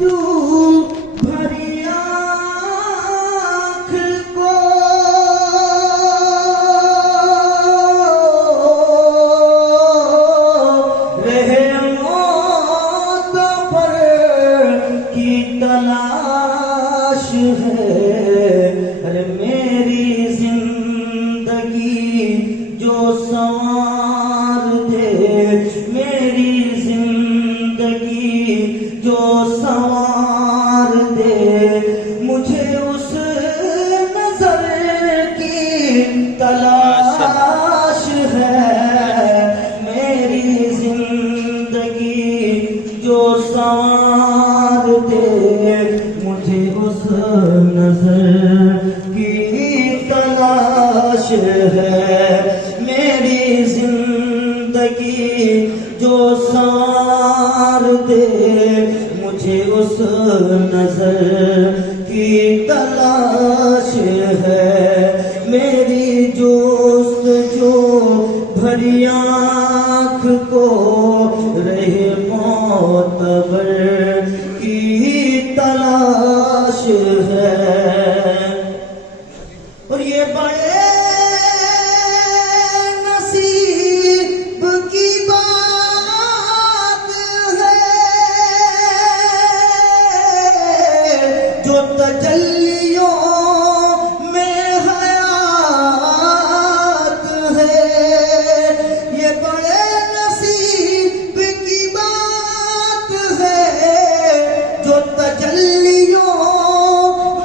जो भरी आँख को रहे मौत पर की तलाश है। अरे मेरी जिंदगी जो संवार दे, मेरी जिंदगी जो संवार दे, मुझे उस नजर की तलाश है। मेरी जिंदगी जो संवार दे, मुझे उस नजर की तलाश है। मेरी जिंदगी जो संवार दे, मुझे उस नजर की तलाश है। मेरी जोस्त जो भरी आँख को रहे मोतबर की तलाश है। और ये बड़े नसीब की बात है जो तजल्लियों में हयात है। ये बड़े नसीब की बात है जो तजल्लियों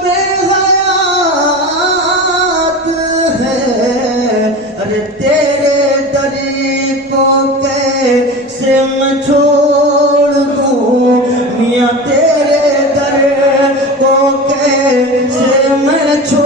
में हयात है। अरे तेरे तरीकों कैसे मैं छोड़ दूं मियां, तेरे दर को कैसे मैं छोड़